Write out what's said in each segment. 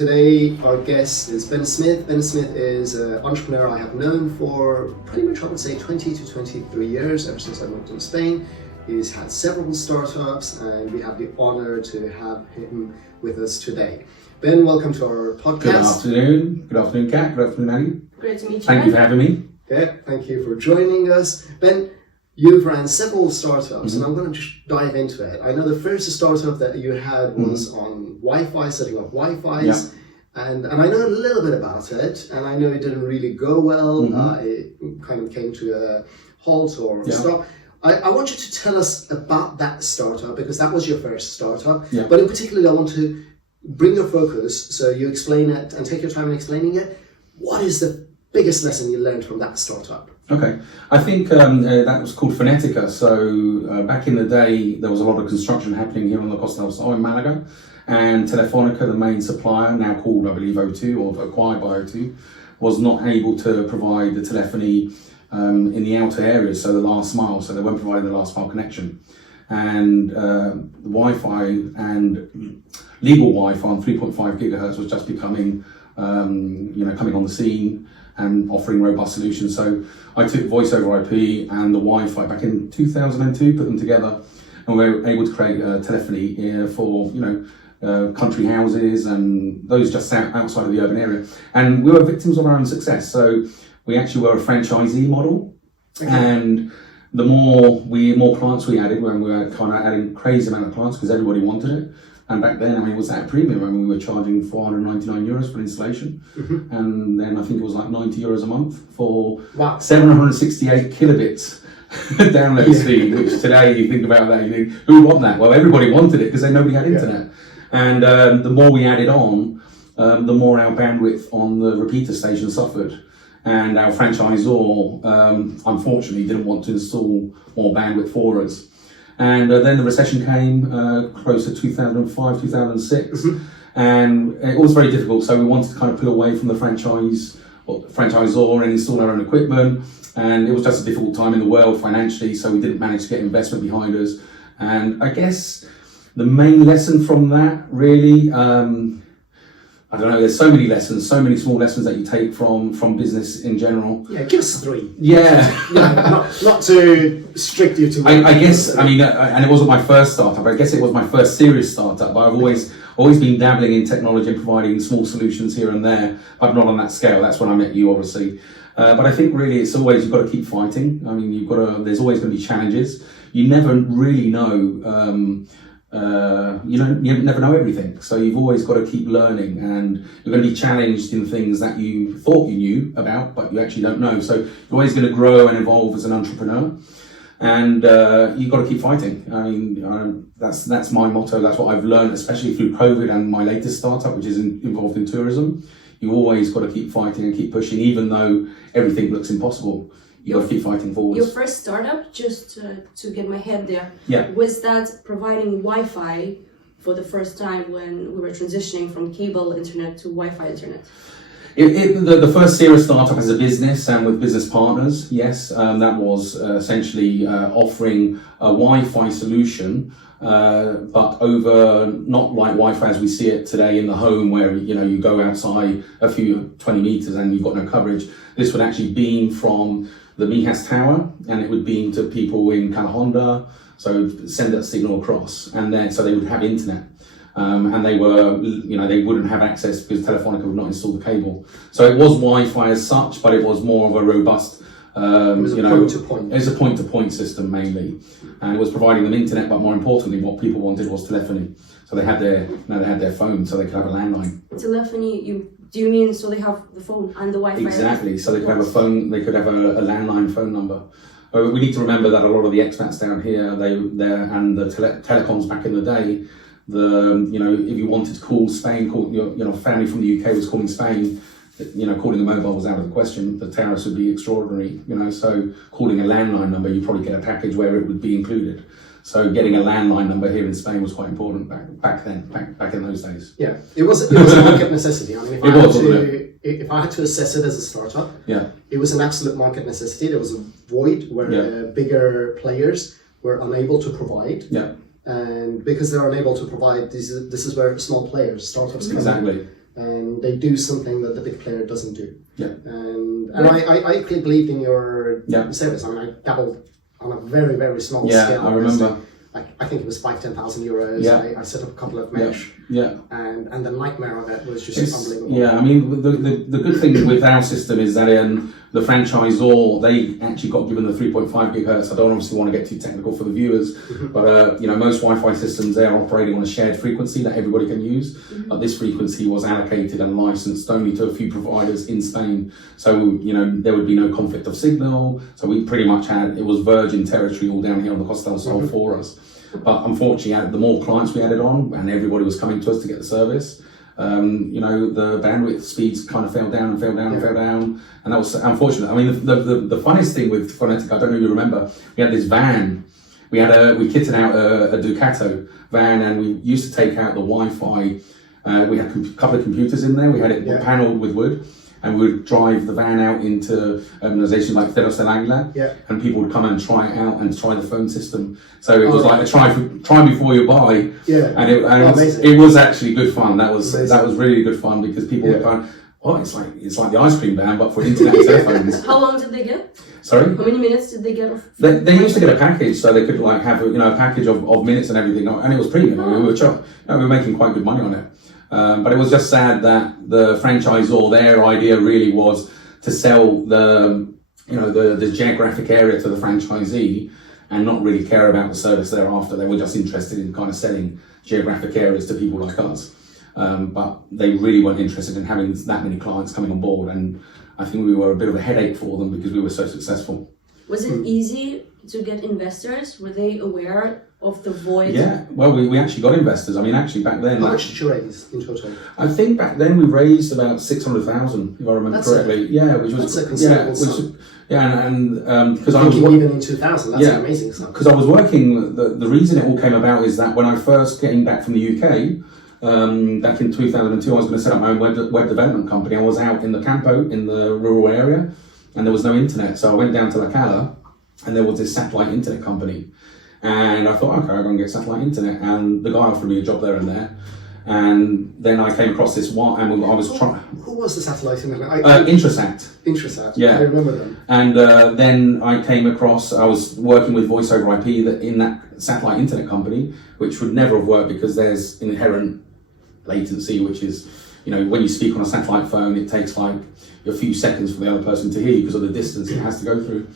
Today our guest is Ben Smith. Ben Smith is an entrepreneur I have known for pretty much, I would say, 20 to 23 years, ever since I moved to Spain. He's had several startups and we have the honor to have him with us today. Ben, welcome to our podcast. Good afternoon. Good afternoon, Kat. Good afternoon, Ali. Great to meet you. Thank you for having me. Yeah, thank you for joining us. Ben, you've ran several startups and I'm going to just dive into it. I know the first startup that you had was on Wi-Fi, setting up Wi-Fi's. And I know a little bit about it, and I know it didn't really go well. It kind of came to a halt or a stop. I want you to tell us about that startup, because that was your first startup. But in particular, I want to bring your focus, so you explain it and take your time in explaining it. What is the biggest lesson you learned from that startup? Okay, I think that was called Phonetica. So back in the day, there was a lot of construction happening here on the Costa del Sol in Malaga. And Telefonica, the main supplier, now called, I believe, O2 or acquired by O2, was not able to provide the telephony in the outer areas, so the last mile, so they weren't providing the last mile connection. And the Wi-Fi and legal Wi-Fi on 3.5 gigahertz was just becoming, coming on the scene and offering robust solutions. So I took voice over IP and the Wi-Fi back in 2002, put them together, and we were able to create telephony for, country houses and those just outside of the urban area. And we were victims of our own success. So we actually were a franchisee model. And the more clients we added, when we were kind of adding crazy amount of clients because everybody wanted it. And back then, it was at a premium. We were charging 499 euros for installation. And then I think it was like 90 euros a month for 768 kilobits download speed, which today you think about that, you think, who would want that? Well, everybody wanted it because nobody had internet. And the more we added on, the more our bandwidth on the repeater station suffered. And our franchisor, unfortunately, didn't want to install more bandwidth for us. And then the recession came close to 2005, 2006. And it was very difficult. So we wanted to kind of pull away from the franchisor and install our own equipment. And it was just a difficult time in the world financially. So we didn't manage to get investment behind us. And I guess the main lesson from that, really, I don't know, there's so many lessons, so many small lessons that you take from business in general. Yeah, give us three. Not to strict you to. I guess, and it wasn't my first startup, I guess it was my first serious startup, but I've always been dabbling in technology and providing small solutions here and there, but not on that scale. That's when I met you, obviously. But I think really it's always, you've got to keep fighting. There's always going to be challenges. You never really know, you never know everything, so you've always got to keep learning, and you're going to be challenged in things that you thought you knew about but you actually don't know. So you're always going to grow and evolve as an entrepreneur, and you've got to keep fighting. That's my motto. That's what I've learned, especially through COVID and my latest startup, which is involved in tourism. You always got to keep fighting and keep pushing, even though everything looks impossible. You got to keep fighting forwards. Your first startup, just to get my head there, was that providing Wi-Fi for the first time when we were transitioning from cable internet to Wi-Fi internet? The first serious startup as a business and with business partners, yes, that was essentially offering a Wi-Fi solution, but over, not like Wi-Fi as we see it today in the home, where you go outside a few 20 meters and you've got no coverage. This would actually beam from the Mijas Tower, and it would beam to people in Calahonda, so send that signal across, and then so they would have internet, and they were, they wouldn't have access because Telefonica would not install the cable. So it was Wi-Fi as such, but it was more of a robust, it was a point-to-point. It was a point-to-point system mainly, and it was providing them internet, but more importantly, what people wanted was telephony. So they had their phone, so they could have a landline. Telephony, do you mean so they have the phone and the Wi-Fi? Exactly, so they could have a phone, they could have a landline phone number. We need to remember that a lot of the expats down here, and the telecoms back in the day, if you wanted to call Spain, your family from the UK was calling Spain, calling a mobile was out of the question. The tariffs would be extraordinary, so calling a landline number, you probably get a package where it would be included. So getting a landline number here in Spain was quite important back in those days. Yeah, it was a market necessity. If I had to assess it as a startup, it was an absolute market necessity. There was a void where bigger players were unable to provide. And because they're unable to provide, this is where small players, startups come in. and they do something that the big player doesn't do. Yeah. And I actually believed in your service. I mean, I dabbled on a very, very small scale. Yeah, I remember. I think it was 5,000-10,000 euros. Yeah. I set up a couple of mesh. Yeah. And the nightmare of it was just unbelievable. Yeah, I mean, the good thing with our system is that the franchisor, they actually got given the 3.5 gigahertz. I don't obviously want to get too technical for the viewers, but most Wi-Fi systems, they're operating on a shared frequency that everybody can use. But this frequency was allocated and licensed only to a few providers in Spain. So, there would be no conflict of signal. So we pretty much it was virgin territory all down here on the Costa del Sol for us. But unfortunately, the more clients we added on, and everybody was coming to us to get the service, the bandwidth speeds kind of fell down and fell down and fell down, and that was unfortunate. I mean, the funniest thing with Phonetica, I don't know if you remember, we had this van. We kitted out a Ducato van, and we used to take out the Wi-Fi. We had a couple of computers in there. We had it panelled with wood. And we would drive the van out into organisations like 𝐵 𝐶𝐻, and people would come and try it out and try the phone system. So it was like a try before you buy. Yeah. And it was actually good fun. That was really good fun because people were going, it's like the ice cream van, but for internet and telephones. How long did they get? Sorry? How many minutes did they get? They used to get a package, so they could have a package of minutes and everything, and it was premium. We were making quite good money on it. But it was just sad that the franchisor, their idea really was to sell the geographic area to the franchisee and not really care about the service thereafter. They were just interested in kind of selling geographic areas to people like us. But they really weren't interested in having that many clients coming on board. And I think we were a bit of a headache for them because we were so successful. Was it easy to get investors? Were they aware of the void? Yeah, well, we actually got investors. I mean, actually back then... How much did you raise in total? I think back then we raised about 600,000, if I remember correctly. That's a considerable sum. Because I was... even in 2000, that's an amazing sum. Because I was working... The reason it all came about is that when I first came back from the UK, back in 2002, I was going to set up my own web development company. I was out in the campo, in the rural area, and there was no internet. So I went down to La Cala, and there was this satellite internet company. And I thought, okay, I'm going to get satellite internet. And the guy offered me a job there and there. And then I came across this one, and I was trying... Who was the satellite internet? Intrasat. Intrasat, yeah. I remember them. And then I came across, I was working with voice over IP in that satellite internet company, which would never have worked because there's inherent latency, which is, when you speak on a satellite phone, it takes like a few seconds for the other person to hear you because of the distance it has to go through.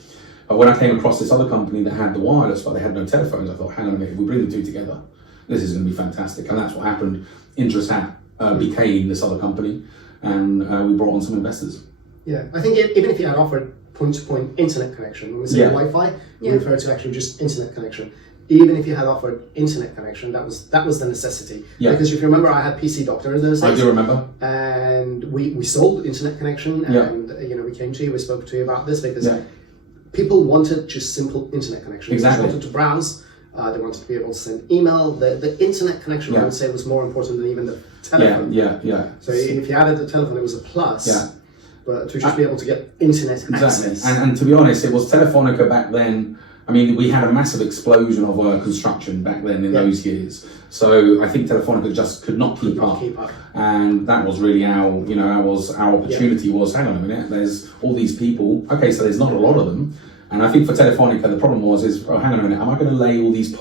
But when I came across this other company that had the wireless, but they had no telephones, I thought, hang on a minute, if we bring the two together, this is going to be fantastic. And that's what happened. Intrasat became this other company, and we brought on some investors. Yeah, I think even if you had offered point-to-point internet connection, when we say Wi-Fi, we refer to actually just internet connection. Even if you had offered internet connection, that was the necessity. Yeah. Because if you remember, I had PC Doctor in those days. I do remember. And we sold internet connection, and we came to you, we spoke to you about this because people wanted just simple internet connection. Exactly. They wanted to browse. They wanted to be able to send email. The internet connection, I would say, was more important than even the telephone. Yeah. So if you added the telephone, it was a plus. Yeah. But to just be able to get internet access. And to be honest, it was Telefonica back then. I mean, we had a massive explosion of construction back then in those years. So I think Telefonica just could not keep up. And that was really our opportunity was, hang on a minute, there's all these people. Okay, so there's not a lot of them. And I think for Telefonica, the problem hang on a minute, am I going to lay all these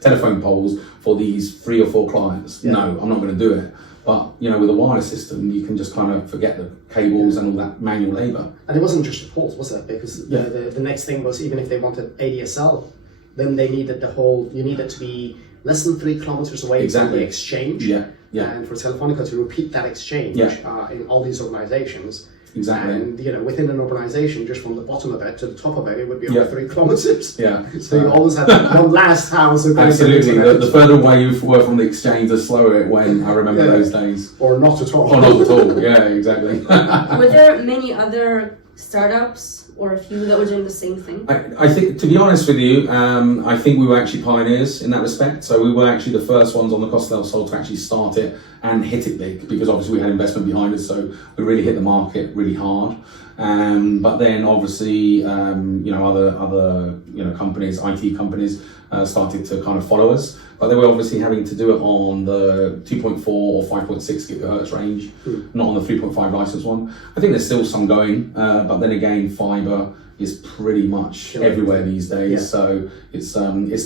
telephone poles for these 3 or 4 clients? Yeah. No, I'm not going to do it. But, with a wireless system, you can just kind of forget the cables and all that manual labour. And it wasn't just the poles, was it? Because the next thing was, even if they wanted ADSL, then they needed you needed to be less than 3 kilometers away from the exchange. Yeah. And for Telefonica to repeat that exchange in all these organizations. Exactly. And within an organization, just from the bottom of it to the top of it, it would be over 3 kilometers. Yeah. So you always had one last house. Absolutely. The further away you were from the exchange, the slower it went. I remember those days. Or not at all. Or not at all. Yeah, exactly. Were there many other startups or a few that were doing the same thing? I think, to be honest with you, I think we were actually pioneers in that respect. So we were actually the first ones on the Costa del Sol to actually start it and hit it big, because obviously we had investment behind us, so we really hit the market really hard. But then obviously, other companies, IT companies, started to kind of follow us. But they were obviously having to do it on the 2.4 or 5.6 gigahertz range, not on the 3.5 license one. I think there's still some going, but then again, fiber is pretty much everywhere these days. Yeah. So it's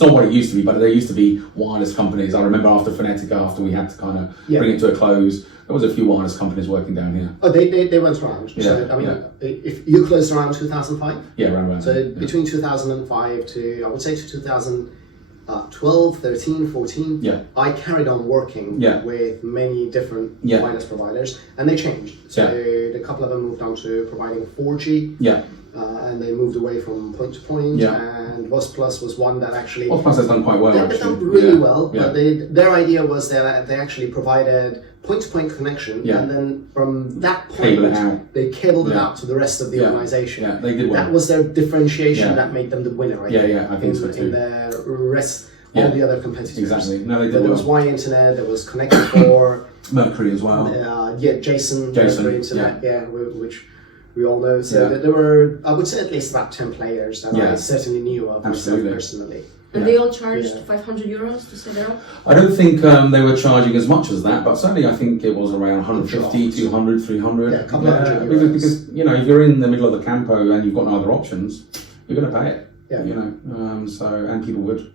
not what it used to be, but there used to be wireless companies. I remember after Phonetica, after we had to kind of bring it to a close, there was a few wireless companies working down here. Oh, they went around. Yeah. So, I mean, if you closed around 2005? Yeah, around. So between 2005 to, I would say, to 2012, 13, 14, I carried on working with many different wireless providers, and they changed. So a couple of them moved on to providing 4G. Yeah. And they moved away from point to point, and WOS Plus was one that actually... WOS Plus has done quite well, They've done really well, but their idea was that they actually provided point-to-point connection, and then from that point, they cabled it out to the rest of the organization. Yeah, they did well. That was their differentiation that made them the winner, I think so too. In the rest, all the other competitors. Exactly. No, they did well. There was Y Internet, there was Connected 4. Mercury as well. Jason Mercury Internet, which we all know. So there were, I would say, at least about 10 players that I certainly knew of personally. And they all charged 500 euros to set it up? I don't think they were charging as much as that, but certainly I think it was around 150, 200, 300. Yeah, a couple of hundred euros. Because, if you're in the middle of the campo and you've got no other options, you're going to pay it. Yeah. And people would.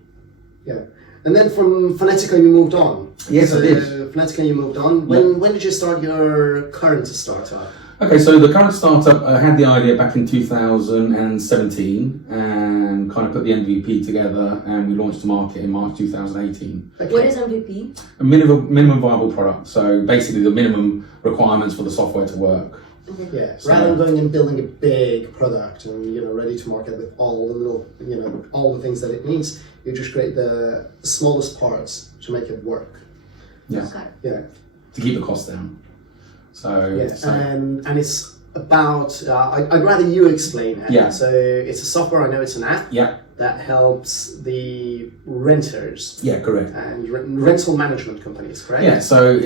Yeah. And then from Phonetica you moved on. Yes, I did. Phonetica you moved on. When did you start your current startup? Okay, so the current startup, I had the idea back in 2017 and kind of put the MVP together, and we launched the market in March 2018. Okay. What is MVP? A minimum viable product. So basically the minimum requirements for the software to work. Okay. Yeah. So, rather than going and building a big product and ready to market with all the little all the things that it needs, you just create the smallest parts to make it work. Yeah. Okay. Yeah. To keep the cost down. And it's about, I'd rather you explain it. Yeah. So it's a software, I know it's an app. Yeah. That helps the renters. Yeah, correct. And rental management companies, correct? Yeah, so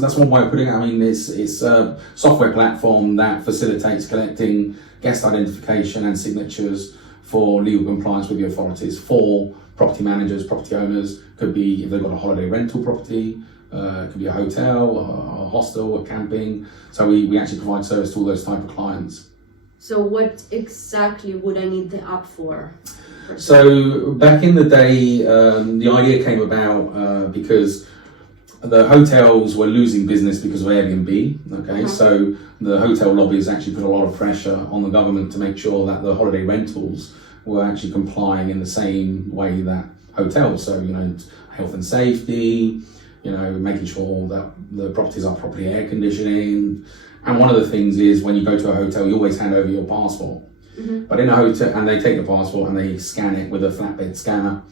that's one way of putting it. I mean, it's a software platform that facilitates collecting guest identification and signatures for legal compliance with the authorities for property managers, property owners. Could be if they've got a holiday rental property. It could be a hotel, a hostel, a camping. So we actually provide service to all those type of clients. So what exactly would I need the app for? So back in the day, the idea came about because the hotels were losing business because of Airbnb. Okay, so the hotel lobbies actually put a lot of pressure on the government to make sure that the holiday rentals were actually complying in the same way that hotels. So health and safety. Making sure that the properties are properly air conditioning. And one of the things is when you go to a hotel, you always hand over your passport. But in a hotel, and they take the passport and they scan it with a flatbed scanner.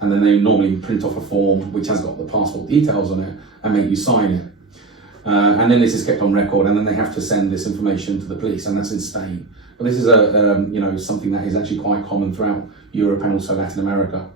And then they normally print off a form which has got the passport details on it and make you sign it. And then this is kept on record, and then they have to send this information to the police, and that's in Spain. But this is something that is actually quite common throughout Europe and also Latin America.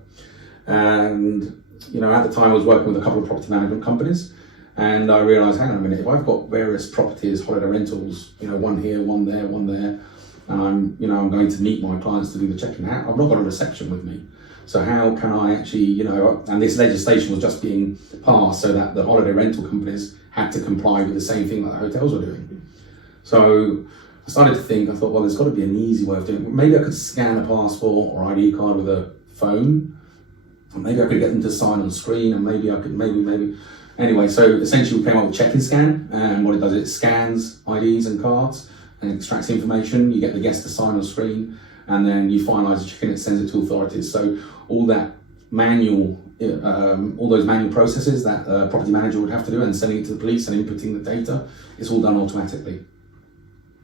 And at the time I was working with a couple of property management companies, and I realised, hang on a minute, if I've got various properties, holiday rentals, one here, one there, and I'm going to meet my clients to do the check-in out, I've not got a reception with me. So how can I actually, and this legislation was just being passed so that the holiday rental companies had to comply with the same thing that the hotels were doing. So I started to think, I thought, well, there's got to be an easy way of doing it. Maybe I could scan a passport or ID card with a phone. Maybe I could get them to sign on screen, and maybe I could, maybe. Anyway, so essentially we came up with Check and Scan, and what it does, it scans IDs and cards and extracts information. You get the guest to sign on screen, and then you finalise the check-in, it sends it to authorities. So all that manual, all those manual processes that a property manager would have to do, and sending it to the police and inputting the data, it's all done automatically.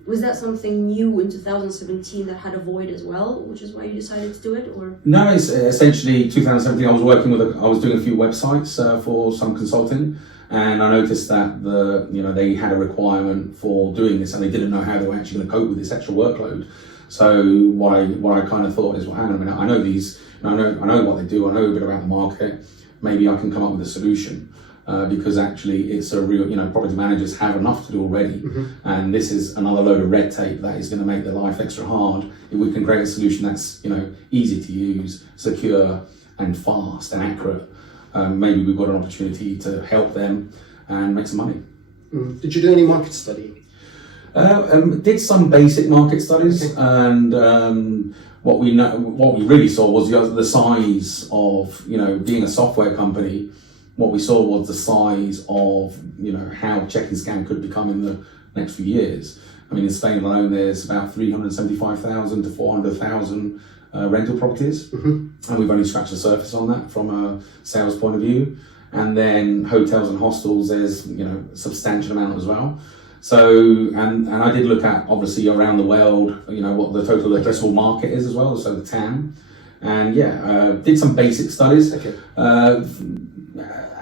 Was that something new in 2017 that had a void as well, which is why you decided to do it, or? No, it's essentially 2017. I was working I was doing a few websites for some consulting, and I noticed that they had a requirement for doing this, and they didn't know how they were actually going to cope with this extra workload. So what I kind of thought is, well, hang on a minute, I know these, I know what they do, I know a bit about the market. Maybe I can come up with a solution because actually it's a real, property managers have enough to do already, and this is another load of red tape that is going to make their life extra hard. If we can create a solution that's easy to use, secure, and fast and accurate, maybe we've got an opportunity to help them and make some money. Did you do any market study? Did some basic market studies, and what we really saw was the size of being a software company. What we saw was the size of how check and scan could become in the next few years. I mean, in Spain alone, there's about 375,000 to 400,000 rental properties, and we've only scratched the surface on that from a sales point of view. And then hotels and hostels, there's a substantial amount as well. So, and I did look at, obviously, around the world, what the total addressable market is as well, so the TAM. And did some basic studies.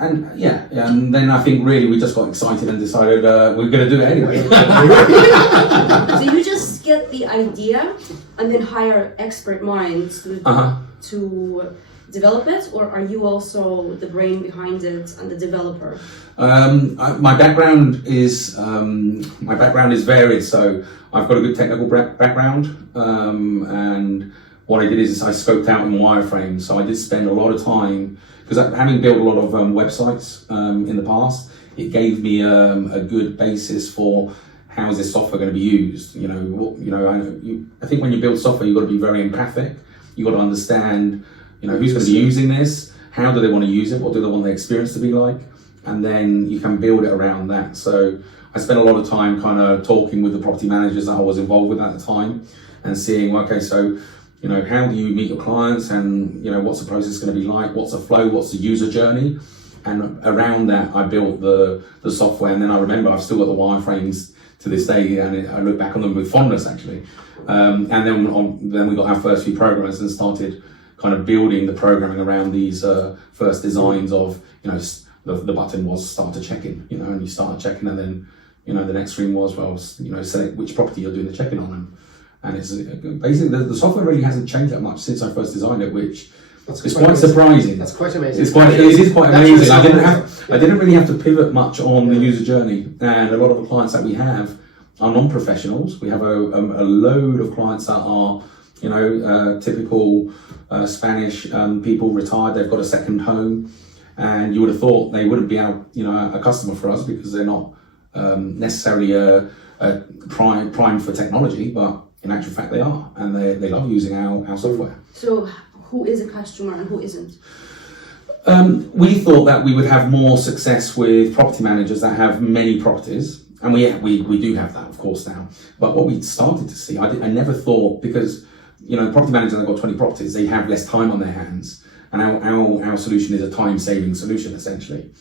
And then I think really we just got excited and decided we're going to do it anyway. So you just get the idea and then hire expert minds to develop it, or are you also the brain behind it and the developer? My background is varied, so I've got a good technical background, and what I did is I scoped out in wireframes. So I did spend a lot of time, because having built a lot of websites in the past, it gave me a good basis for how is this software going to be used. I think when you build software, you've got to be very empathic. You've got to understand who's going to be using this, how do they want to use it, what do they want the experience to be like, and then you can build it around that. So I spent a lot of time kind of talking with the property managers that I was involved with at the time and seeing, okay, so how do you meet your clients, and what's the process going to be like, what's the flow, what's the user journey, and around that I built the software. And then I remember I've still got the wireframes to this day, and I look back on them with fondness actually. And then we got our first few programmers and started kind of building the programming around these first designs of, the button was start to check in, and you start checking, and then, the next screen was, select which property you're doing the check-in on. And it's basically, the software really hasn't changed that much since I first designed it, which is quite surprising. That's quite amazing. It is quite amazing. I didn't really have to pivot much on the user journey, and a lot of the clients that we have are non-professionals. We have a load of clients that are, typical Spanish people, retired, they've got a second home, and you would have thought they wouldn't be a customer for us because they're not necessarily a prime for technology, but in actual fact they are, and they love using our software. So who is a customer and who isn't? We thought that we would have more success with property managers that have many properties, and we do have that, of course, now. But what we started to see, I never thought, because property managers that have got 20 properties, they have less time on their hands, and our solution is a time-saving solution essentially.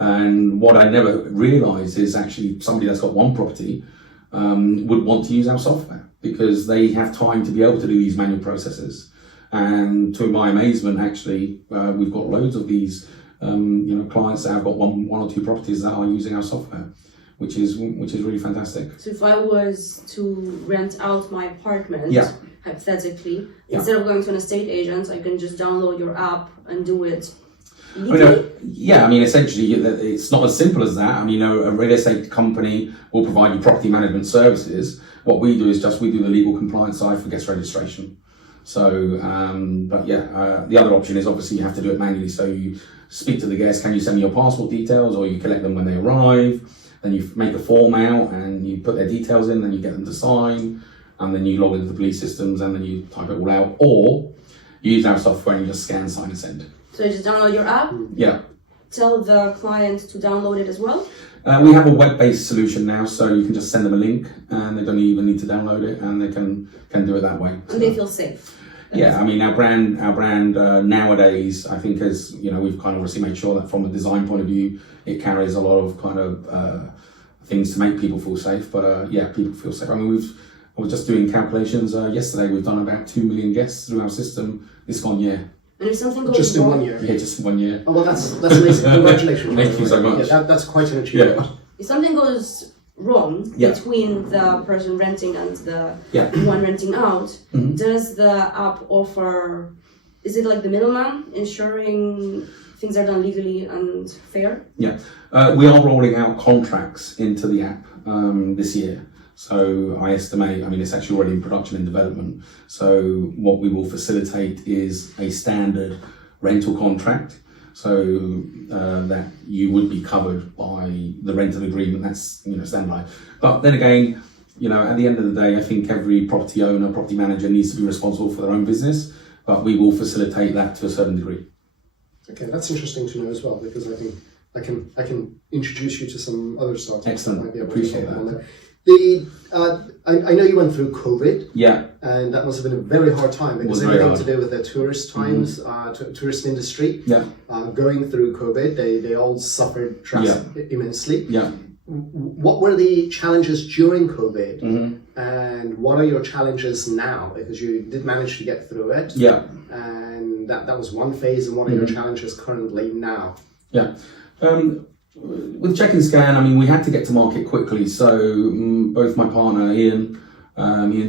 And what I never realised is actually somebody that's got one property would want to use our software because they have time to be able to do these manual processes. And to my amazement, actually, we've got loads of these clients that have got one or two properties that are using our software, which is really fantastic. So if I was to rent out my apartment, hypothetically, instead of going to an estate agent, I can just download your app and do it. Essentially, it's not as simple as that. A real estate company will provide you property management services. What we do is we do the legal compliance side for guest registration. So, the other option is obviously you have to do it manually. So you speak to the guest, can you send me your passport details, or you collect them when they arrive. Then you make a form out and you put their details in, then you get them to sign, and then you log into the police systems and then you type it all out, or you use our software and you just scan, sign and send. So you just download your app? Yeah. Tell the client to download it as well? We have a web-based solution now, so you can just send them a link and they don't even need to download it, and they can do it that way. And they feel safe? Yeah, our brand nowadays, I think, is, we've kind of obviously made sure that from a design point of view, it carries a lot of kind of things to make people feel safe. But people feel safe. I was just doing calculations yesterday. We've done about 2 million guests through our system this one year. And if something goes just wrong, in 1 year? Yeah, just 1 year. Oh, well, that's amazing. Congratulations. Thank you so much. Yeah, that's quite an achievement. If something goes wrong Yeah. between the person renting and the Yeah. one renting out, does the app offer, is it like the middleman ensuring things are done legally and fair? Yeah, we are rolling out contracts into the app this year. So I estimate, I mean, it's actually already in production and development. So what we will facilitate is a standard rental contract, so that you would be covered by the rental agreement. That's, you know, standard. But then again, you know, at the end of the day, I think every property owner, property manager needs to be responsible for their own business. But we will facilitate that to a certain degree. Okay, that's interesting to know as well, because I think I can introduce you to some other startups. Excellent. That might be able Appreciate to help that. on there. I know you went through COVID. Yeah. And that must have been a very hard time, because very everything hard. to do with the tourist times, tourist industry. Yeah. Going through COVID, they all suffered immensely. Yeah. What were the challenges during COVID, and what are your challenges now? Because you did manage to get through it. Yeah. And that was one phase, and what are your challenges currently now? Yeah. With Check and Scan, I mean, we had to get to market quickly. So both my partner, Ian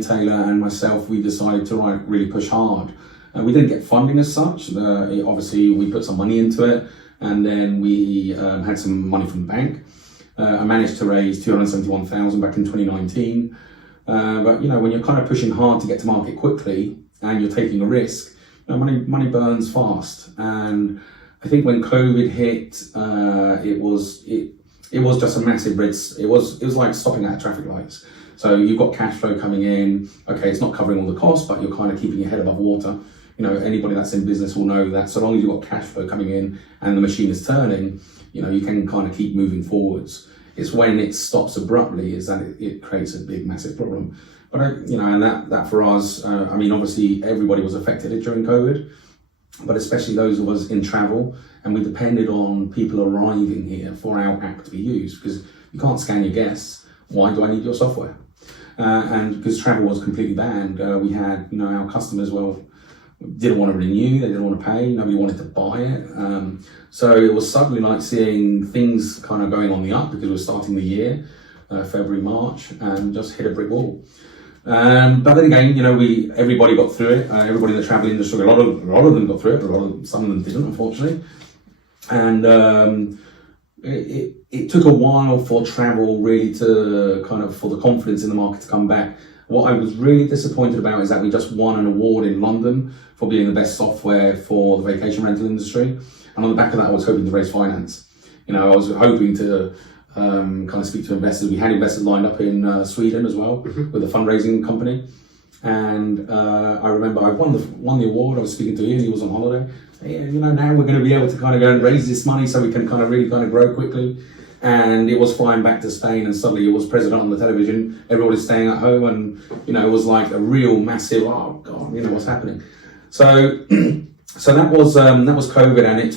Taylor, and myself, we decided to really push hard. We didn't get funding as such. Obviously, we put some money into it, and then we had some money from the bank. I managed to raise $271,000 back in 2019. But, you know, when you're kind of pushing hard to get to market quickly and you're taking a risk, you know, money burns fast. And I think when COVID hit, it was just a massive risk. It was like stopping at traffic lights. So you've got cash flow coming in. Okay, it's not covering all the costs, but you're kind of keeping your head above water. You know, anybody that's in business will know that so long as you've got cash flow coming in and the machine is turning, you know, you can kind of keep moving forwards. It's when it stops abruptly is that it creates a big, massive problem. But, you know, and that for us, I mean, obviously everybody was affected during COVID, but especially those of us in travel, and we depended on people arriving here for our app to be used, because you can't scan your guests. Why do I need your software? And because travel was completely banned, we had, you know, our customers, didn't want to renew, they didn't want to pay, nobody wanted to buy it. So it was suddenly like seeing things kind of going on the up, because we're starting the year, February, March, and just hit a brick wall. But then again, you know, everybody got through it. Everybody in the travel industry, a lot of them got through it, but some of them didn't, unfortunately. And it took a while for travel really to for the confidence in the market to come back. What I was really disappointed about is that we just won an award in London for being the best software for the vacation rental industry. And on the back of that, I was hoping to raise finance. You know, I was hoping to kind of speak to investors. We had investors lined up in Sweden as well with a fundraising company. And I remember I won the award. I was speaking to Ian, he was on holiday. You know, now we're going to be able to kind of go and raise this money so we can really grow quickly. And it was flying back to Spain, and suddenly it was president on the television. Everybody's staying at home, and you know, it was like a real massive, oh God, you know, what's happening? So that was COVID, and it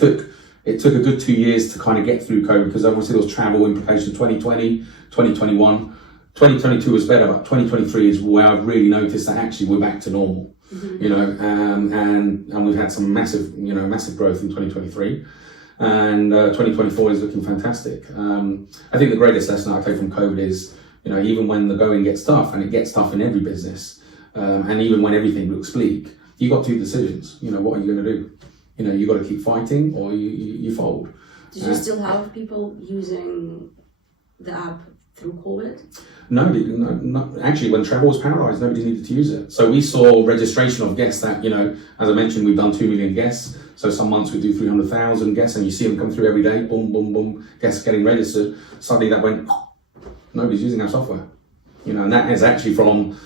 took a good 2 years to kind of get through COVID, because obviously there was travel implications. 2020, 2021, 2022 was better, but 2023 is where I've really noticed that actually we're back to normal. You know, and we've had some massive growth in 2023. And 2024 is looking fantastic. I think the greatest lesson I take from COVID is, you know, even when the going gets tough, and it gets tough in every business, and even when everything looks bleak, you got two decisions. You know, what are you going to do? You know, you got to keep fighting, or you fold. Did you still have people using the app through COVID? No, actually, when travel was paralysed, nobody needed to use it. So we saw registration of guests that, you know, as I mentioned, we've done 2 million guests. So some months we do 300,000 guests, and you see them come through every day, boom, boom, boom, guests getting registered. Suddenly that went, nobody's using our software. You know, and that is actually from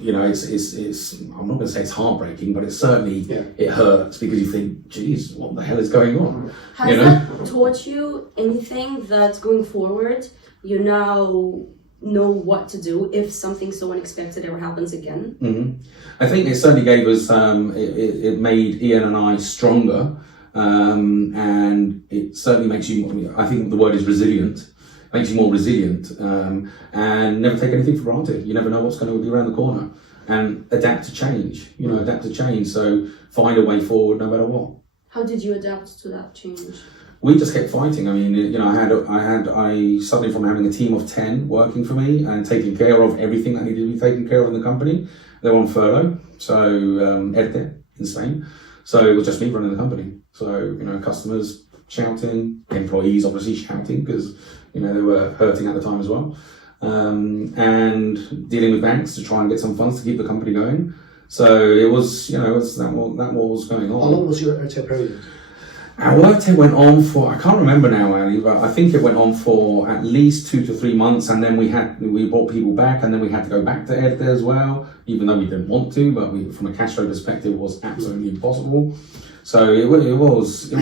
you know, it's I'm not going to say it's heartbreaking, but it's certainly, it hurts, because you think, geez, what the hell is going on? Has that taught you anything that going forward, you now know what to do if something so unexpected ever happens again? I think it certainly gave us, it made Ian and I stronger, and it certainly makes you, I think the word is resilient. Makes you more resilient, and never take anything for granted. You never know what's going to be around the corner, and adapt to change. You know, adapt to change. So find a way forward no matter what. How did you adapt to that change? we just kept fighting. I mean, you know, I suddenly from having a team of 10 working for me and taking care of everything that needed to be taken care of in the company. They were on furlough, so 𝐻𝐻𝐿 in Spain. So it was just me running the company. So, you know, customers shouting, employees obviously shouting because, you know, they were hurting at the time as well. And dealing with banks to try and get some funds to keep the company going. So it was, you know, that was going on. How long was your 𝐻𝐻𝐿 period? Our 𝐻𝐻𝐿 went on for, I can't remember now, Ali, but I think it went on for at least 2 to 3 months, and then we brought people back, and then we had to go back to 𝐻𝐻𝐿 as well, even though we didn't want to, but from a cash flow perspective, it was absolutely impossible. So it was, you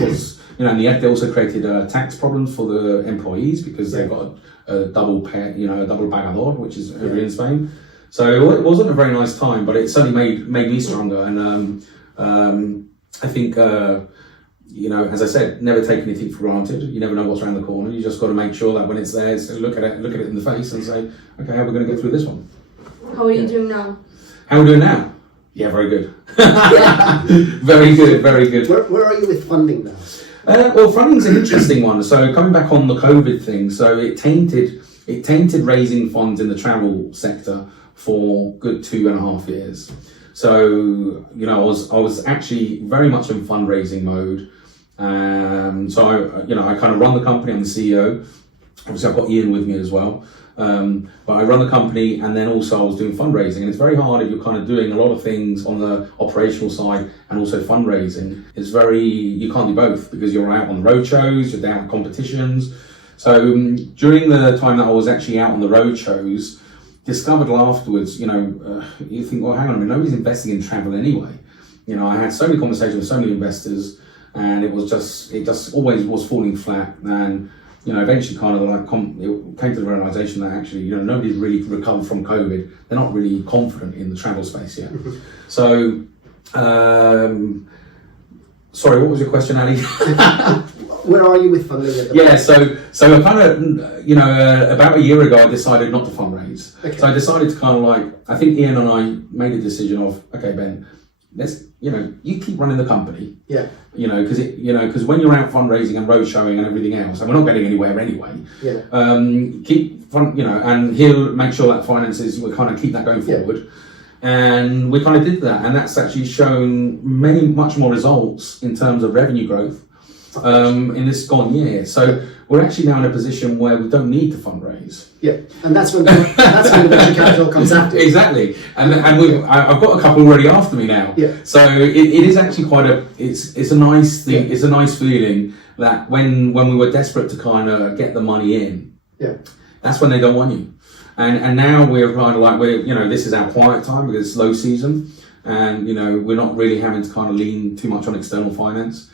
know, and the 𝐻𝐻𝐿 also created tax problems for the employees because they got a double pagador, which is over in Spain. So it wasn't a very nice time, but it certainly made me stronger. And I think, you know, as I said, never take anything for granted. You never know what's around the corner. You just got to make sure that when it's there, look at it in the face and say, okay, how are we going to get through this one? How are you doing now? How are we doing now? Yeah, very good. Very good, very good. Where are you with funding now? Well, funding's an interesting one. So coming back on the COVID thing, so it tainted raising funds in the travel sector for good 2.5 years. So, you know, I was actually very much in fundraising mode. So I kind of run the company. I'm the CEO. Obviously, I've got Ian with me as well. But I run the company, and then also I was doing fundraising. And it's very hard if you're kind of doing a lot of things on the operational side and also fundraising. You can't do both because you're out on the road shows, you're down at competitions. So during the time that I was actually out on the road shows, discovered afterwards, you know, you think, well, hang on a minute, nobody's investing in travel anyway. You know, I had so many conversations with so many investors, and it just always was falling flat. And, you know, eventually kind of like it came to the realization that actually, you know, nobody's really recovered from COVID. They're not really confident in the travel space yet. So, sorry, what was your question, Ali? Where are you with funding at the moment? So I kind of, you know, about a year ago, I decided not to fundraise. Okay. So I decided to kind of like, I think Ian and I made a decision of, okay, Ben, you keep running the company. Yeah. You know, because when you're out fundraising and road showing and everything else, and we're not getting anywhere anyway. Yeah. And he'll make sure that finances, we kind of keep that going forward. And we kind of did that, and that's actually shown much more results in terms of revenue growth. In this gone year. So we're actually now in a position where we don't need to fundraise. Yeah, and that's when the venture capital comes after. Exactly, and I've got a couple already after me now. Yeah. So it is actually it's a nice thing. Yeah. It's a nice feeling that when we were desperate to kind of get the money in, that's when they don't want you. And now we're kind of like this is our quiet time because it's low season, and we're not really having to kind of lean too much on external finance.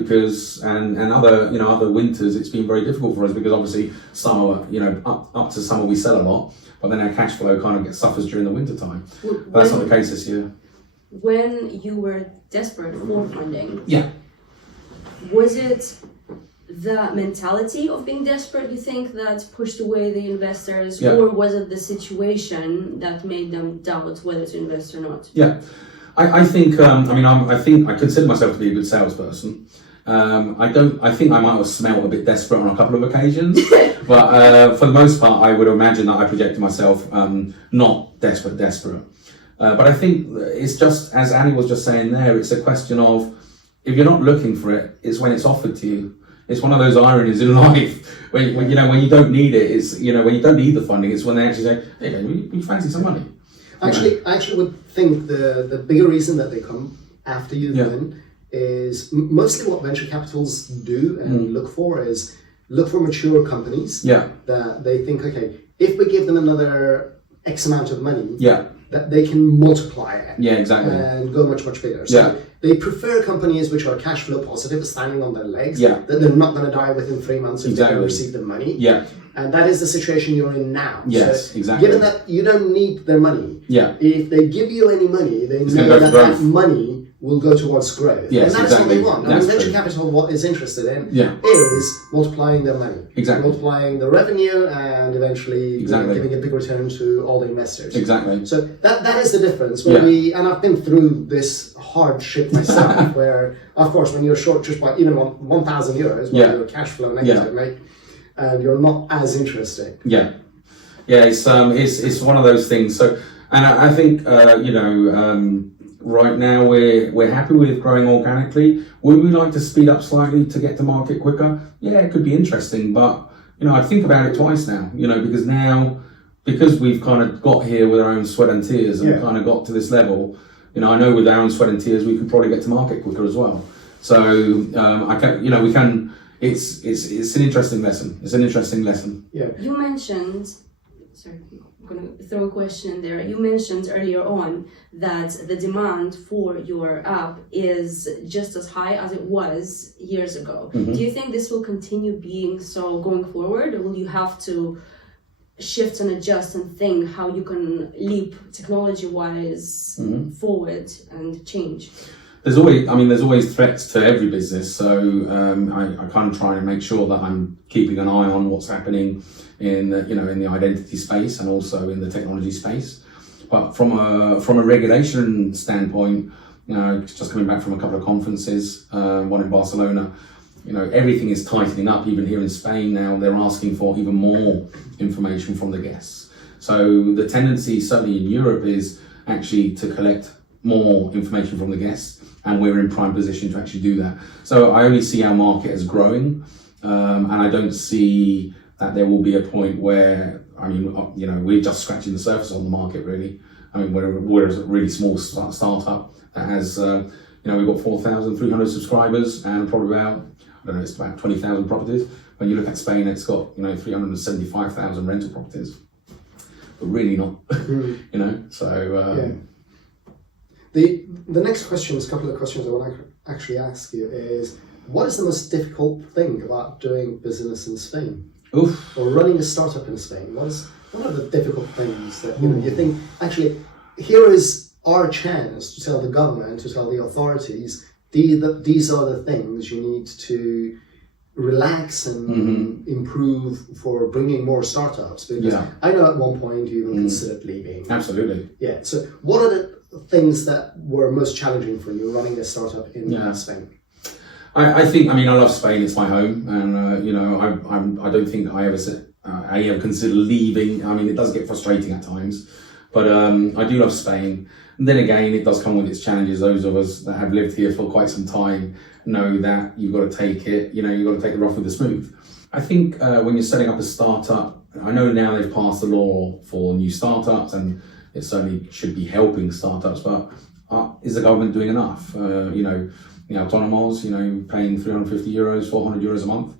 Because other winters it's been very difficult for us because obviously summer, up to summer we sell a lot, but then our cash flow kind of suffers during the winter time. That's not the case this year. When you were desperate for funding, was it the mentality of being desperate, you think, that pushed away the investors, or was it the situation that made them doubt whether to invest or not? I think I consider myself to be a good salesperson. I think I might have smelled a bit desperate on a couple of occasions, but for the most part, I would imagine that I projected myself not desperate. But I think it's just, as Annie was just saying there, it's a question of, if you're not looking for it, it's when it's offered to you. It's one of those ironies in life when you don't need it. It's when you don't need the funding. It's when they actually say, "Hey, you fancy some money?" I actually would think the bigger reason that they come after you then is mostly what venture capitals do and look for mature companies that they think, okay, if we give them another X amount of money, that they can multiply it and go much, much bigger. So they prefer companies which are cash flow positive, standing on their legs, that they're not going to die within 3 months if they don't receive the money. And that is the situation you're in now. Yes, so exactly. Given that you don't need their money, if they give you any money, they know that money will go towards growth. Yes, and that's what they want. That's venture capital, what is interested in is multiplying their money. Multiplying the revenue and eventually giving a big return to all the investors. Exactly. So that is the difference. And I've been through this hardship myself, where, of course, when you're short just by even 1,000 euros, where you're cash flow negative, mate, you're not as interesting. Yeah, it's one of those things. So, and I think right now we're happy with growing organically. Would we like to speed up slightly to get to market quicker? Yeah, it could be interesting, but I think about it twice now. Because we've kind of got here with our own sweat and tears, and kind of got to this level. I know with our own sweat and tears, we could probably get to market quicker as well. So we can. It's an interesting lesson. It's an interesting lesson. Yeah. You mentioned. Sorry, I'm going to throw a question in there. You mentioned earlier on that the demand for your app is just as high as it was years ago. Mm-hmm. Do you think this will continue being so going forward, or will you have to shift and adjust and think how you can leap technology-wise forward and change? There's always threats to every business, so I kind of try to make sure that I'm keeping an eye on what's happening in the identity space and also in the technology space. But from a regulation standpoint, just coming back from a couple of conferences, one in Barcelona, everything is tightening up. Even here in Spain now, they're asking for even more information from the guests. So the tendency, certainly in Europe, is actually to collect more information from the guests, and we're in prime position to actually do that. So I only see our market as growing, and I don't see that there will be a point where, we're just scratching the surface on the market, really. We're a really small startup that has, we've got 4,300 subscribers and probably it's about 20,000 properties. When you look at Spain, it's got, 375,000 rental properties, but really not, so. The next questions, couple of questions I want to actually ask you is, what is the most difficult thing about doing business in Spain? Oof. Or running a startup in Spain? What are the difficult things that you think, actually, here is our chance to tell the government, to tell the authorities, these are the things you need to relax and improve for bringing more startups? Because I know at one point you even considered leaving. Absolutely. Yeah, so what are the things that were most challenging for you running a startup in Spain? I think, I love Spain, it's my home, and I don't think I ever consider leaving. It does get frustrating at times, but I do love Spain. And then again, it does come with its challenges. Those of us that have lived here for quite some time know that you've got to take it, you've got to take the rough with the smooth. I think when you're setting up a startup, I know now they've passed the law for new startups, and it certainly should be helping startups, but is the government doing enough? The autonomos, paying 350 euros, 400 euros a month.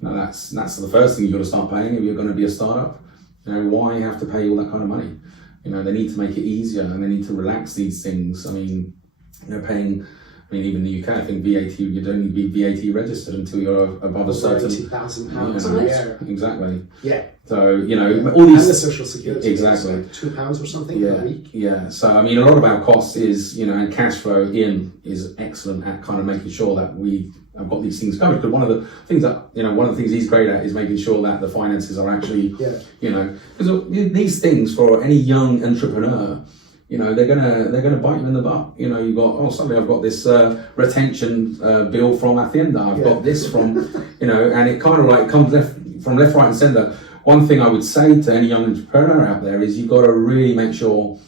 That's the first thing you've got to start paying if you're going to be a startup. Why have to pay all that kind of money? They need to make it easier, and they need to relax these things. Paying, even in the UK, I think VAT, you don't need to be VAT registered until you're above a certain £80,000 a year. Exactly. Yeah. So, all these. And the social security. Exactly. Like £2 or something a week. Yeah. So, a lot of our costs is, and cash flow is excellent at kind of making sure that we have got these things covered. Because one of the things he's great at is making sure that the finances are actually, because these things for any young entrepreneur, they're gonna bite you in the butt. You've got, suddenly I've got this retention bill from Hacienda. I've got this from, and it kind of like comes from left, right, and centre. One thing I would say to any young entrepreneur out there is you've got to really make sure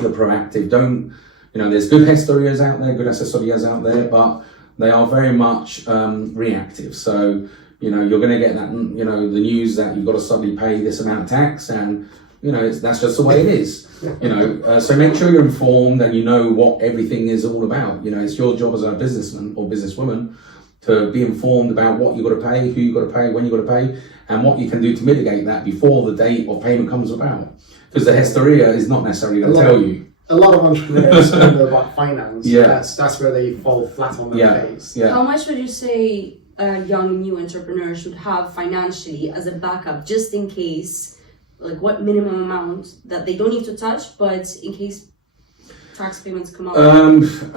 you're proactive. Don't, there's good historias out there, good assessorias out there, but they are very much reactive. So, you're going to get that, the news that you've got to suddenly pay this amount of tax, and that's just the way it is. So make sure you're informed and you know what everything is all about. It's your job as a businessman or businesswoman to be informed about what you've got to pay, who you've got to pay, when you've got to pay, and what you can do to mitigate that before the date of payment comes about. Because the historia is not necessarily going to tell you. A lot of entrepreneurs don't know about finance. Yeah. That's where they fall flat on their face. Yeah. How much would you say a young new entrepreneur should have financially as a backup, just in case? Like, what minimum amount that they don't need to touch, but in case tax payments come up?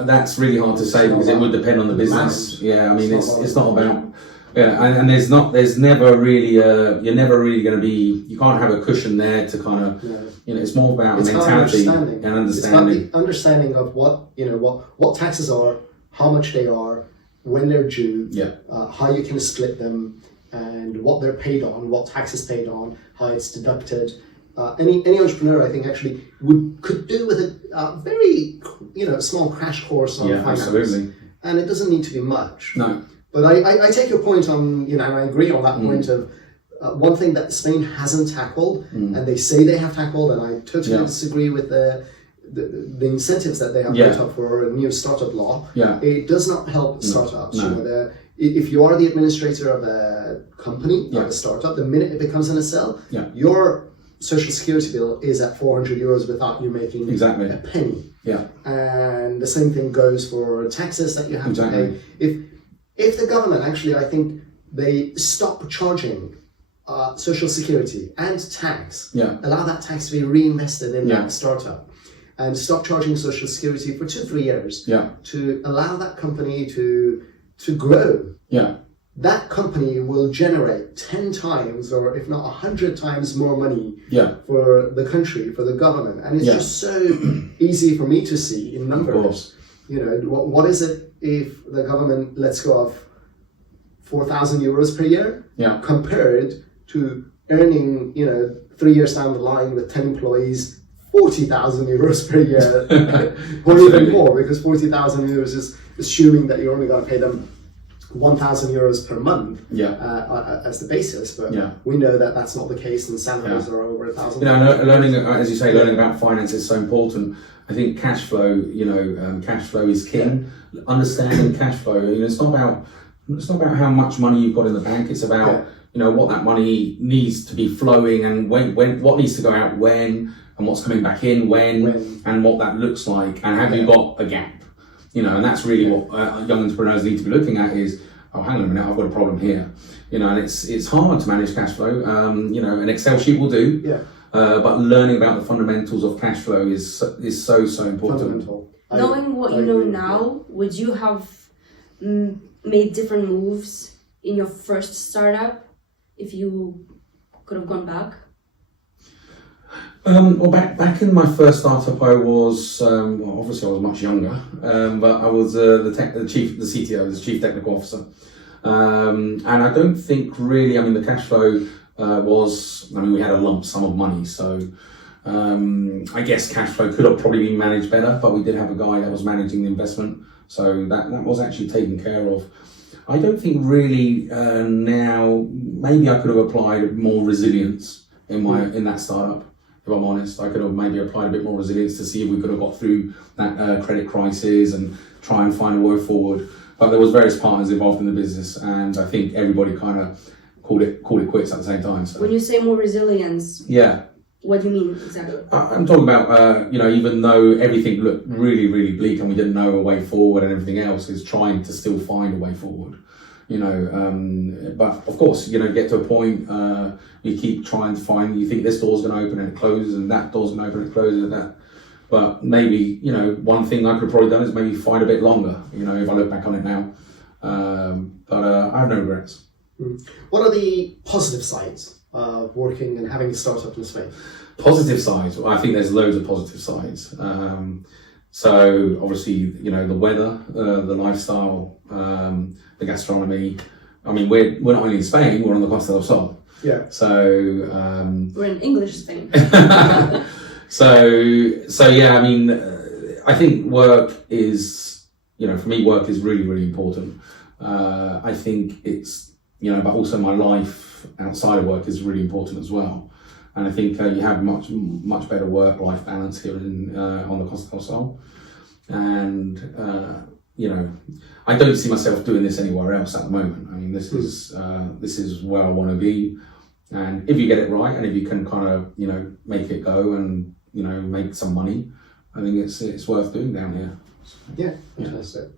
That's really hard to say because it would depend on the business. Yeah, it's not about. Yeah, and there's never really you're never really going to be, you can't have a cushion there to kind of, it's more about mentality and understanding. It's about the understanding of what taxes are, how much they are, when they're due, how you can split them, and what they're paid on, what tax is paid on, how it's deducted. Any entrepreneur, I think, actually could do with a very small crash course on finance. Absolutely. And it doesn't need to be much. No. But I take your point on, and I agree on that point of one thing that Spain hasn't tackled, and they say they have tackled, and I totally disagree with the incentives that they have put up for a new startup law. It does not help startups. No. If you are the administrator of a company, of a startup, the minute it becomes an SL, your social security bill is at €400 without you making a penny. And the same thing goes for taxes that you have to pay. If the government actually, I think, they stop charging social security and tax, allow that tax to be reinvested in that startup, and stop charging social security for 2-3 years to allow that company to grow. That company will generate 10 times, or if not 100 times more money for the country, for the government. And it's just so easy for me to see in numbers. What is it if the government lets go of €4,000 per year compared to earning, 3 years down the line with 10 employees, €40,000 per year, or even more, because €40,000 is assuming that you're only going to pay them €1,000 per month as the basis, but we know that that's not the case, and salaries are over $1,000. Learning, as you say, learning about finance is so important. I think cash flow, cash flow is king. Understanding cash flow, it's not about how much money you've got in the bank. It's about what that money needs to be flowing, and when what needs to go out when, and what's coming back in when, and what that looks like, and have you got a gap? And that's really what young entrepreneurs need to be looking at is, oh, hang on a minute, I've got a problem here. And it's hard to manage cash flow. An Excel sheet will do. But learning about the fundamentals of cash flow is so important. Knowing what you know now, would you have made different moves in your first startup if you could have gone back? Well, back in my first startup, I was obviously I was much younger, but I was the CTO, the chief technical officer, and I don't think really. The cash flow was. We had a lump sum of money, so I guess cash flow could have probably been managed better. But we did have a guy that was managing the investment, so that was actually taken care of. I don't think really now. Maybe I could have applied more resilience in that startup. If I'm honest, I could have maybe applied a bit more resilience to see if we could have got through that credit crisis and try and find a way forward. But there was various partners involved in the business, and I think everybody kind of called it quits at the same time. So. When you say more resilience, what do you mean exactly? I'm talking about even though everything looked really, really bleak and we didn't know a way forward and everything else, is trying to still find a way forward. But of course, get to a point, you keep trying to find, you think this door's going to open and it closes, and that door's going to open and it closes, and that. But maybe, one thing I could have probably done is maybe fight a bit longer, if I look back on it now. But I have no regrets. What are the positive sides of working and having a startup in Spain? Positive sides? Well, I think there's loads of positive sides. So obviously, the weather, the lifestyle, the gastronomy. We're not only in Spain, we're on the Costa del Sol. So we're in English Spain. So yeah, I think work is, for me, work is really, really important. I think it's, but also my life outside of work is really important as well. And I think you have much better work-life balance here on the Costa del Sol. And I don't see myself doing this anywhere else at the moment. This is where I want to be. And if you get it right, and if you can kind of make it go and make some money, I think it's worth doing down here. Yeah, fantastic.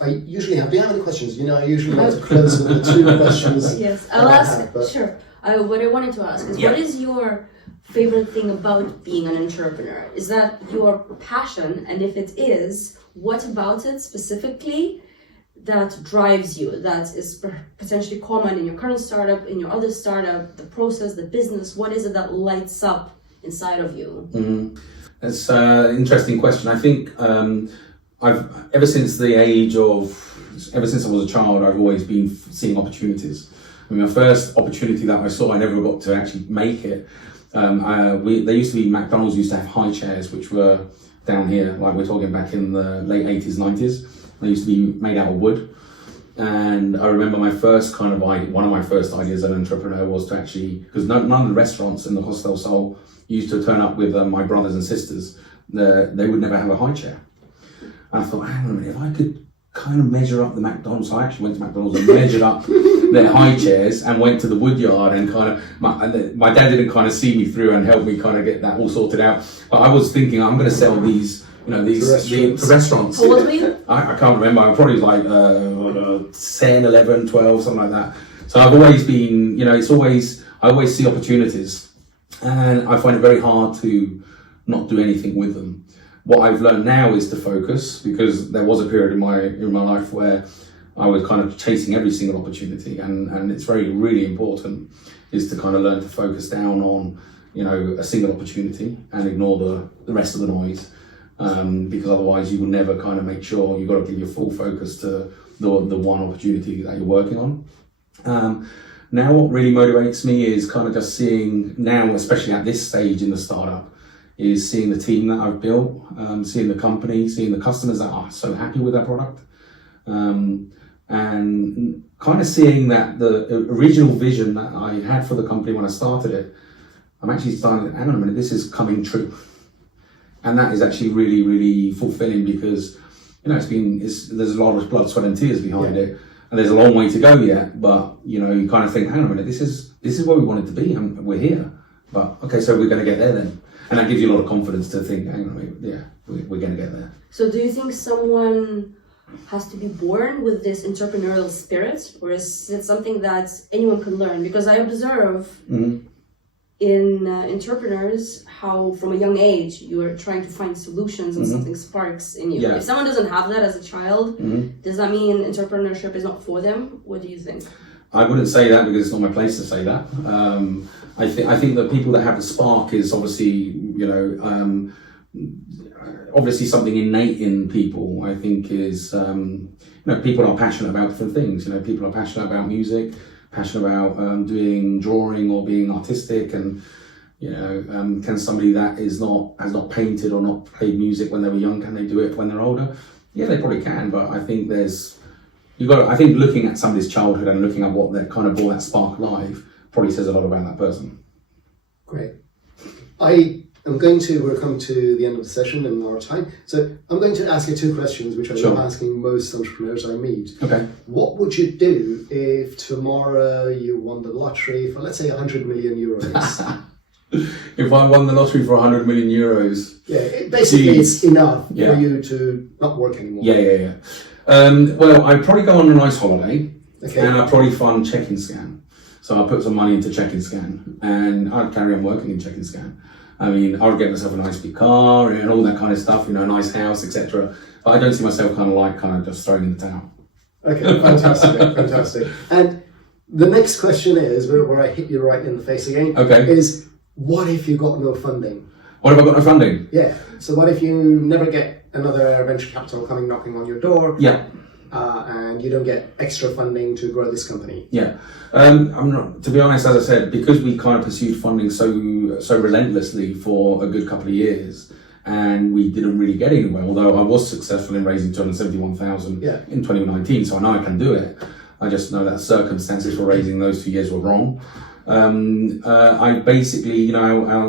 I usually have. Do you have any questions? I usually like to close with the 2 questions. Yes, I'll ask. Sure. What I wanted to ask is, what is your favorite thing about being an entrepreneur? Is that your passion? And if it is, what about it specifically that drives you, that is potentially common in your current startup, in your other startup, the process, the business? What is it that lights up inside of you? That's an interesting question. I think ever since I was a child, I've always been seeing opportunities. I mean, my first opportunity that I saw, I never got to actually make it. There used to be, McDonald's used to have high chairs, which were down here, like we're talking back in the late 80s, 90s. They used to be made out of wood. And I remember one of my first ideas as an entrepreneur was to actually, because none of the restaurants in the Costa del Sol used to turn up with my brothers and sisters, they would never have a high chair. And I thought, hang on a minute, if I could kind of measure up the McDonald's, I actually went to McDonald's and measured up their high chairs and went to the wood yard and my dad didn't kind of see me through and help me kind of get that all sorted out. But I was thinking, I'm going to sell these, to restaurants. How old were you? I can't remember. I'm probably like 10, 11, 12, something like that. So I've always been, I always see opportunities, and I find it very hard to not do anything with them. What I've learned now is to focus, because there was a period in my life where I was kind of chasing every single opportunity, and it's really important is to kind of learn to focus down on a single opportunity and ignore the rest of the noise, because otherwise you will never kind of make sure. You've got to give your full focus to the one opportunity that you're working on. Now what really motivates me is kind of just seeing now, especially at this stage in the startup, is seeing the team that I've built, seeing the company, seeing the customers that are so happy with our product, and kind of seeing that the original vision that I had for the company when I started it, I'm actually starting, hang on a minute, this is coming true. And that is actually really fulfilling, because there's a lot of blood, sweat and tears behind it, and there's a long way to go yet, but you kind of think, hang on a minute, this is where we wanted to be, and we're here. But okay, so we're going to get there then. And that gives you a lot of confidence to think, hang on, we're going to get there. So do you think someone has to be born with this entrepreneurial spirit, or is it something that anyone can learn? Because I observe in entrepreneurs how from a young age you are trying to find solutions and something sparks in you. If someone doesn't have that as a child, does that mean entrepreneurship is not for them? What do you think? I wouldn't say that, because it's not my place to say that. I think that people that have the spark is obviously, obviously something innate in people. I think is, people are passionate about different things. People are passionate about music, passionate about doing drawing or being artistic, and can somebody that has not painted or not played music when they were young, can they do it when they're older? Yeah, they probably can, but I think I think looking at somebody's childhood and looking at what that kind of brought that spark alive probably says a lot about that person. Great. We're coming to the end of the session in our time. So I'm going to ask you two questions, which I'm asking most entrepreneurs I meet. Okay. What would you do if tomorrow you won the lottery for, let's say, 100 million euros? If I won the lottery for 100 million euros? Yeah, basically it's enough for you to not work anymore. Yeah. Well, I'd probably go on a nice holiday, and I'd probably fund Check and Scan. So I'd put some money into Check and Scan, and I'd carry on working in Check and Scan. I mean, I would get myself a nice big car and all that kind of stuff, a nice house, etc. But I don't see myself kind of just throwing in the towel. Okay, fantastic. And the next question is, where I hit you right in the face again, is what if you got no funding? What if I got no funding? Yeah, so what if you never get another venture capital coming knocking on your door? Yeah. And you don't get extra funding to grow this company? Yeah. I'm not, to be honest, as I said, because we kind of pursued funding so relentlessly for a good couple of years, and we didn't really get anywhere, although I was successful in raising 271,000 in 2019, so I know I can do it. I just know that circumstances for raising those 2 years were wrong. I basically,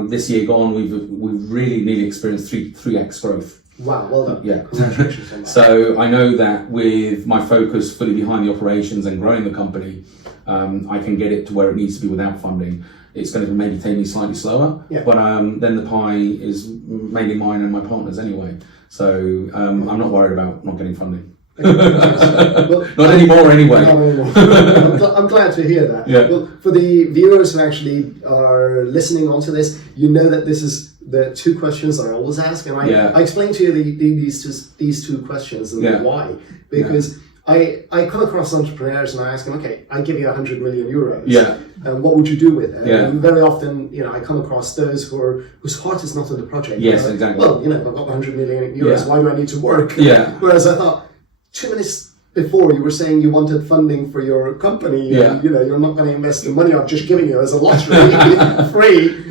this year gone, we've really nearly experienced 3x growth. Wow, well done. Yeah. Congratulations on that. So I know that with my focus fully behind the operations and growing the company, I can get it to where it needs to be without funding. It's going to maybe take me slightly slower, but then the pie is mainly mine and my partner's anyway. So I'm not worried about not getting funding. Well, not anymore anyway. Not anymore. I'm glad to hear that. Yeah. Well, for the viewers who actually are listening onto this, you know that this is the two questions that I always ask, and I explain to you these two questions and why. Because I come across entrepreneurs and I ask them, okay, I give you 100 million euros. Yeah. And what would you do with it? Yeah. And very often, I come across those whose heart is not in the project. Yes, exactly. Well, if I've got 100 million euros, why do I need to work? Yeah. Whereas I thought, 2 minutes before you were saying you wanted funding for your company. Yeah. And, you're not going to invest the money I've just given you as a lottery free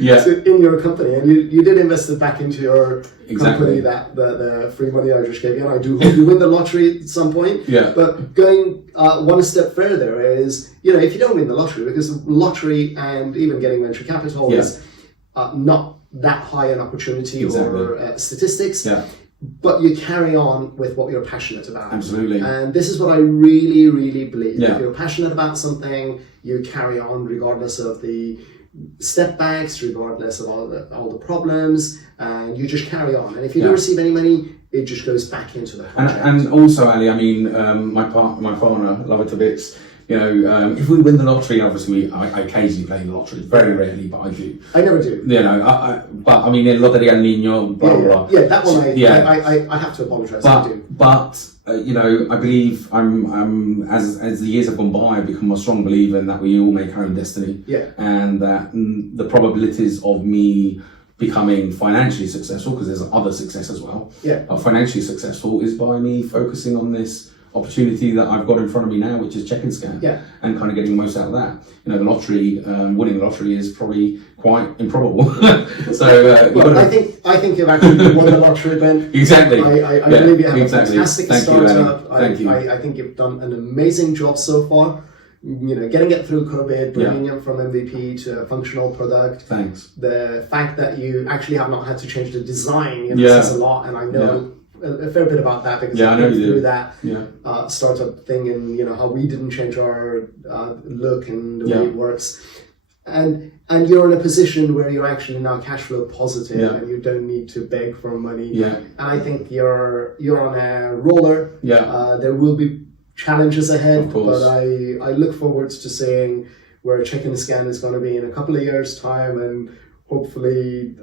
in your company. And you did invest it back into your company, that the free money I just gave you. And I do hope you win the lottery at some point. Yeah. But going one step further is, if you don't win the lottery, because the lottery and even getting venture capital is not that high an opportunity or statistics. Yeah. But you carry on with what you're passionate about. Absolutely. And this is what I really, really believe. Yeah. If you're passionate about something, you carry on regardless of the step backs, regardless of all the problems, and you just carry on. And if you don't receive any money, it just goes back into the project. And also, Ali, I mean, my partner, love it to bits. If we win the lottery, obviously I occasionally play the lottery, very rarely, but I do. I never do. But I mean, the Loteria al Niño, blah blah blah. Yeah, that one I have to apologise. I do. But I believe I'm as the years have gone by, I've become a strong believer in that we all make our own destiny. Yeah. And that the probabilities of me becoming financially successful, because there's other success as well. Yeah. Financially successful is by me focusing on this opportunity that I've got in front of me now, which is Check and Scan, and kind of getting the most out of that. The lottery, winning the lottery is probably quite improbable. So, I think you've actually won the lottery, Ben. Exactly. I believe you have a fantastic startup. Thank you. I think you've done an amazing job so far. Getting it through COVID, bringing it from MVP to a functional product. Thanks. The fact that you actually have not had to change the design, says a lot, and I know a fair bit about that because I've been through that startup thing, and how we didn't change our look and the way it works. And you're in a position where you're actually now cash flow positive and you don't need to beg for money. Yeah. And I think you're on a roller. Yeah. There will be challenges ahead, but I look forward to seeing where Check and Scan is going to be in a couple of years' time, and hopefully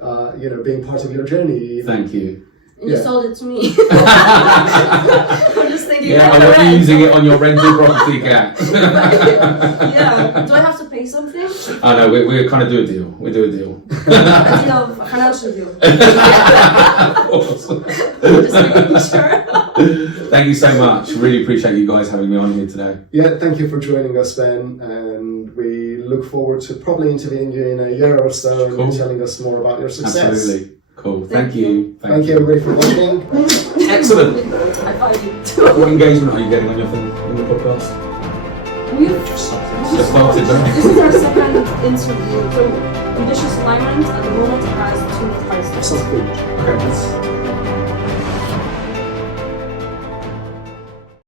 being part of your journey. Thank you. And you sold it to me. I'm just thinking. Yeah, I want you using it on your rental property, Kat. Yeah. Do I have to pay something? I know, we kind of do a deal. We do a deal. A financial deal. Just making sure. Thank you so much. Really appreciate you guys having me on here today. Yeah, thank you for joining us, Ben. And we look forward to probably interviewing you in a year or so and telling us more about your success. Absolutely. Cool. Thank you. Thank you everybody for watching. Excellent. I find you. What engagement are you getting on your thing in the podcast? We've just started. This is our second interview. So Ambitious Alignment at the moment has 2 stars. Sounds good. Okay.